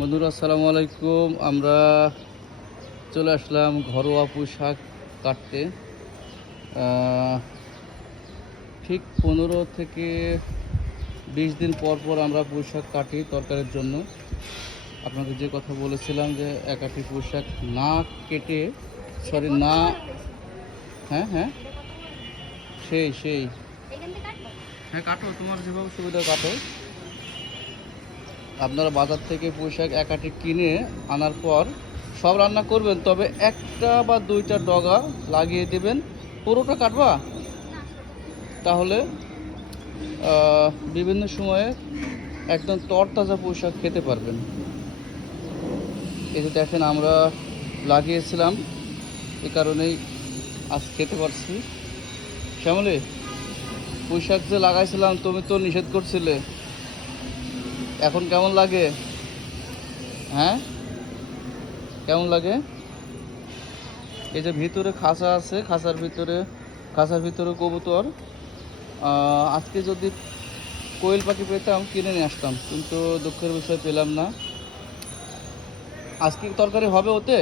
বন্ধুরা আসসালামু আলাইকুম। আমরা চলে আসলাম ঘরোয়া পোশাক কাটতে। ঠিক 15 থেকে 20 দিন পর পর আমরা পোশাক কাটি তরকারির জন্য। আপনাকে যে কথা বলেছিলাম যে একাটি পোশাক না কেটে না, হ্যাঁ হ্যাঁ সেই হ্যাঁ কাটো, তোমার যেভাবে সুবিধা কাটো। আপনারা বাজার থেকে পোশাক একাটি কিনে আনার পর সব রান্না করবেন, তবে একটা বা দুইটা ডগা লাগিয়ে দেবেন। পুরোটা কাটবা, তাহলে বিভিন্ন সময়ে একদম তরতাজা পোশাক খেতে পারবেন। এই যে দেখেন, আমরা লাগিয়েছিলাম, এ কারণেই আজ খেতে পারছি। শ্যামলী, পোশাক যে লাগাইছিলাম তুমি তো নিষেধ করছিলে, এখন কেমন লাগে? হ্যাঁ, কেমন লাগে? এই যে ভিতরে খাঁচা আছে, খাঁচার ভিতরে কবুতর। আজকে যদি কোয়েল পাখি পেতাম কিনে নিয়ে আসতাম, কিন্তু দুঃখের বিষয় পেলাম না। আজকে তরকারি হবে ওতে?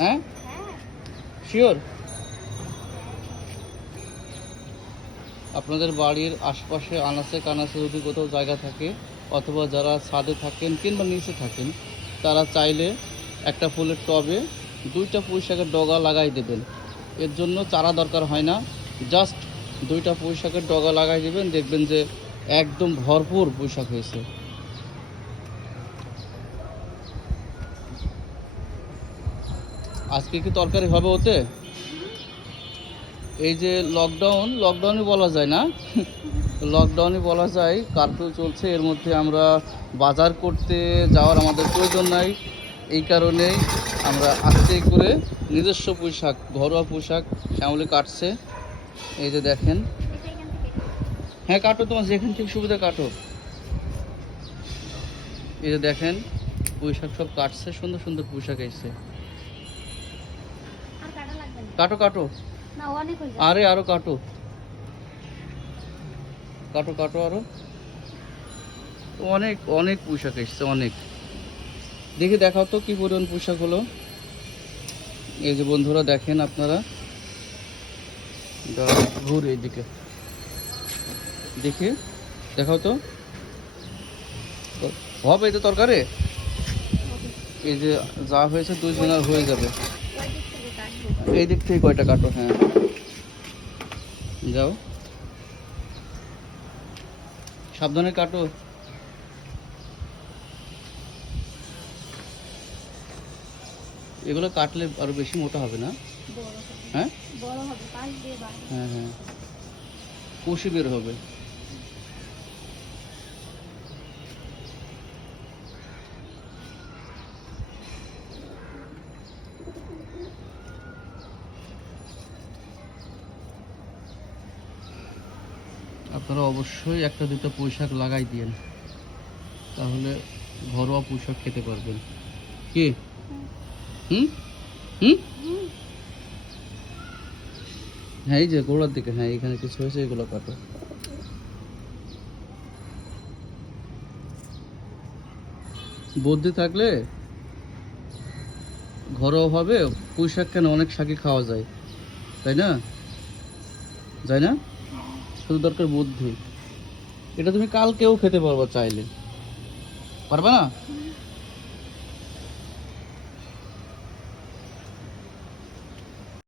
হ্যাঁ, শিওর? আপনাদের বাড়ির আশপাশে আনাচে কানাচে যদি কোথাও জায়গা থাকে, অথবা যারা ছাদে থাকেন কিংবা নিচে থাকেন, তারা চাইলে একটা ফুলের টবে 2টা পুঁইশাকের ডগা লাগাই দেবেন। এর জন্য চারা দরকার হয় না, জাস্ট 2টা পুঁইশাকের ডগা লাগাই দেবেন, দেখবেন যে একদম ভরপুর পুঁইশাক হয়েছে। আজকে কি তরকারি হবে ওতে? এই যে লকডাউনই বলা যায় না, লকডাউনই বলা যায়, কারফিউ চলছে, এর মধ্যে আমরা বাজার করতে যাওয়ার আমাদের প্রয়োজন নাই। এই কারণেই আমরা আস্তে করে নিজস্ব পোশাক, ঘরোয়া পোশাক শ্যামলী কাটছে। এই যে দেখেন, হ্যাঁ কাটো, তোমার যেখান থেকে সুবিধা কাটো। এই যে দেখেন, পোশাক সব কাটছে, সুন্দর সুন্দর পোশাক এসছে। কাটো কাটো, আরে আরো কাটো, কাটো কাটো আরো। অনেক অনেক পোশাক এসছে, অনেক। দেখি দেখাও তো কি পরিমাণ পোশাক হলো। এই যে বন্ধুরা দেখেন, আপনারা ঘুরে এইদিকে দেখি, দেখাও তো। হবে এই তো তরকারি, এই যে যা হয়েছে 2 জনের হয়ে যাবে। এই দিক থেকে কয়টা কাটো, হ্যাঁ যাও, সাবধানে কাটো। এগুলো কাটলে আরো বেশি মোটা হবে না? হ্যাঁ হ্যাঁ হ্যাঁ, কুশি বের হবে। আপনারা অবশ্যই একটা দুটো পোশাক লাগাই দিয়েন, তাহলে ঘরোয়া পোশাক খেতে পারবেন। কি? হুম হুম, হ্যাঁ এই যে গোড়ার দিকে, হ্যাঁ এখানে কিছু হয়েছে, এগুলো কাটো। বুদ্ধি থাকলে ঘরোয়াভাবে পুঁইশাক কেন, অনেক শাকই খাওয়া যায়, তাই না? যায় না, শুধু দরকার বুদ্ধি। এটা তুমি কালকেও খেতে পারবা চাইলে, পারবা না?